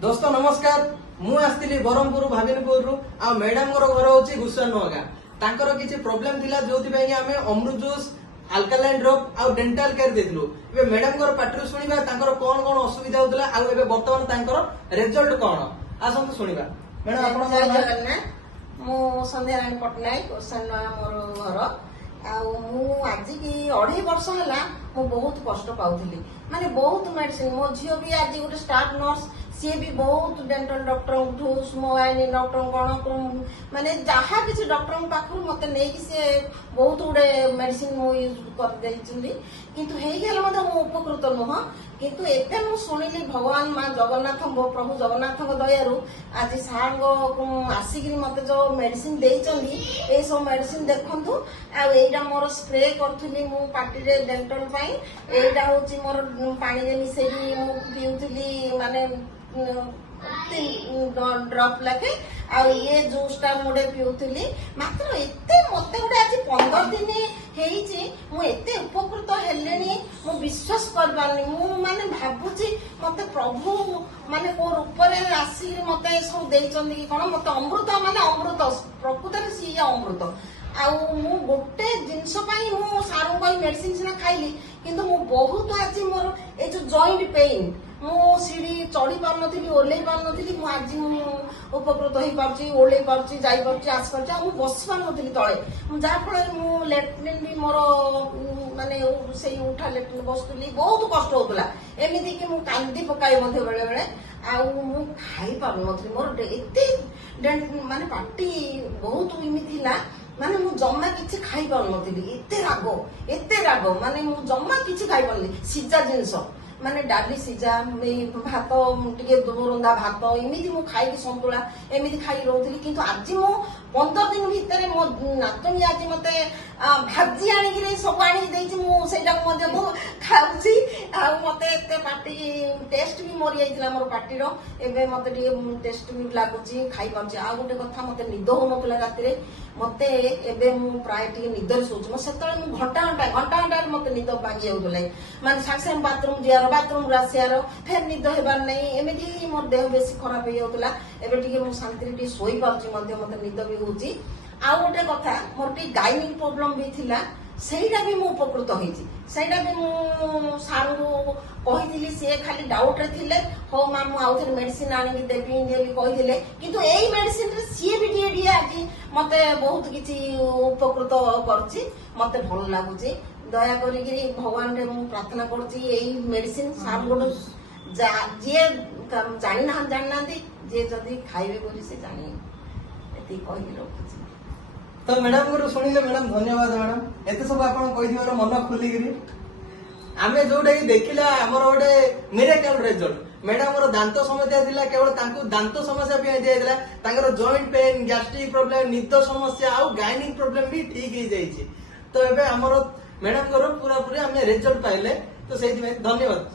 दोस्त नमस्कार मु आस्तिली बरहमपुर भाविनपुर आ मैडम घर होची गुसन नगा तांकर किछि प्रॉब्लम थिला जोथि पई आमे अमृत जूस अल्कालाइन ड्रॉप आ डेंटल केयर देथलु एबे मैडम घर पाटरु सुनिबा तांकर कोन कोन असुविधा होतला आ एबे वर्तमान तांकर रिजल्ट कोन आसंतु सुनिबा मैडम आपण जय जगन्नाथ मु संध्या रानी पटनायक गुसन नगा मोर घर आज की 2.5 वर्ष है बहुत कष्ट पाऊली माने बहुत मेडिसिन मो झील भी आज गोटे स्टाफ नर्स सी भी बहुत डेंटल डॉक्टर स्मोआईन डॉक्टर कौन माने जहाँ किसी डॉक्टर पाखु मत नहीं सी बहुत गुड़े मेडिसिन यूज कर किंतु मु उपकृत नुह किंतु एते मु सुनिली भगवान माँ जगन्नाथ प्रभु जगन्नाथ दयारु आज सार आसिक मत जो मेडिसिन देइचंदी ए सब मेडिसिन देखंतु आ मोर स्प्रे करूली मु पार्टी रे डेंटल पाई एटा होची मोर पानी रे मिसेई मु पिउतली माने ड्रॉप लगे ये जूस टा मुड़े पिउतली मात्र एते मते गुडे आज 15 दिन हेइची मु एते उपकृत हेलेनी मु विश्वास कर पारनी मु माने भाबुची मते प्रभु माने को रूप रे आसी मते सब देइचंदी कोन मते अमृत माने अमृत प्रकृत रे सी अमृत मु गोटे जिनस मु सारू कही मेडिसिन सीना खाइली किंतु मु बहुत आज मोर ए जो जॉइंट पेन मु सीढ़ी चढ़ी पार नथी ओल्लै पार नथी मु आज मु उपकृत होई पारची ओल्लै पारची जाई पारची आस पारची मु बस पार नथी तळे जा फल मु लेट्रिन भी मोर माने सेई उठा लेट्रिन बसतुली बहुत कष्ट होतला एमिति कि मु कांदी पकाई मध्ये बेले बेले मु खाई पार नथी मोर एते माने पार्टी बहुत इमिति ला माने मु जम्मा किछि खाई पार नथी एते राग माने मु जम्मा किछि खाई पारली सिजा जिंस माने डाली सिजा भात टिके रंधा भात एमिति मु खाई संतुला एमिति खाई रोथली किंतु आज मु 15 दिन भितर मो नातनी आज मते भाजी आनी सब आनी देछि मु सेटा मध्ये मु खाउछि आ मते एते पार्टी टेस्ट भी मोर जाइतिला मोर पार्टी रो एबे मते टिके टेस्ट भी लागुछि खाई पाउछि आ गोटे कथा मते निद हो नतला राति रे मते एबे मु प्राय टिके निदर सोच मो सेतळे मु घंटा मते निद भांगी जाउतले माने साक्षे बाथरूम जियार बाथरूम रासियार फेर निद हेबार नै एमिति मोर देह बेसी खराब हो जाउतला एबे टिके मु शांति रे टिके सोई पाउछि मध्ये मते निद भी होउछि आ गोटे कथा मोर टिके गाइनिक प्रॉब्लम भी थिला सेटा भी मु उपकृत होइछि सेटा भी मु सारू कहिथिली से खाली डाउट रे थिले हो मा मु आउथर मेडिसिन आनी कि देबी देली कहिथिले किंतु एई मेडिसिन रे सी भी डी आज मते बहुत किछि उपकृत करछि मते भल लागुछि दया करी भगवान रे मु प्रार्थना करछि एई मेडिसिन सार गोटे जे जानि ना जे जदी खाइबे बोली से जानि एति कहि रखछि तो मैडम को सुनिले मैडम धन्यवाद मैडम एते सब आपण कहि दिवार मन खुली गिरी आमे जोडे देखिला हमर ओडे मिरेकल रिजल्ट मैडम रो दांत समस्या थिला केवल तांको दांत समस्या भी दिया दिला तांकर जॉइंट पेन गैस्ट्रिक प्रॉब्लम निद समस्या आ गाइनिक प्रॉब्लम भी ठीक ही जाईछि तो एबे हमर मैडम को पूरा पूरी हमें रिजल्ट पाइले तो सेहि धन्यवाद।